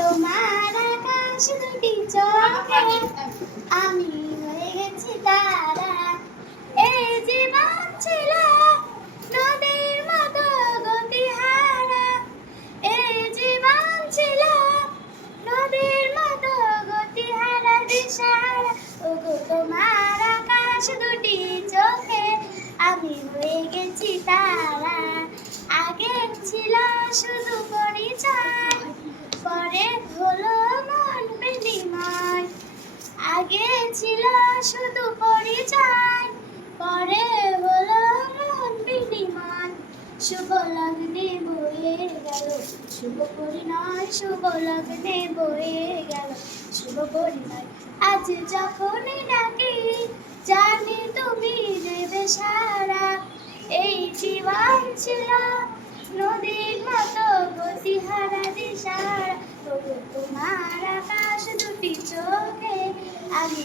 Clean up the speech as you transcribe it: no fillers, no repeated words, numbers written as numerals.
তোমার আকাশ দুটি চোখে আমি হয়ে গেছি তারা। এই জীবন ছিল নদীর মতো গতিহারা, এই জীবন ছিল নদীর মতো গতিহারা দিশাহারা। ওগো তোমার আকাশ দুটি চোখে আমি হয়ে গেছি তারা। আগে ছিল শুধু পরিচয়, পরে হলো মন বিনিময়। আগে ছিল শুধু পরিচয়, পরে হলো মন বিনিময়। শুভ লগ্নে বয়ে গেল শুভ পরিণয়, শুভ লগ্নে বয়ে গেল শুভ পরিণয়। আজ যখনই ডাকি জানি তুমি দেবে সারা। এই জীবন ছিল নদীর মতো গতিহারা দিশাহারা। ওগো তোমার আকাশ দুটি চোখে আমি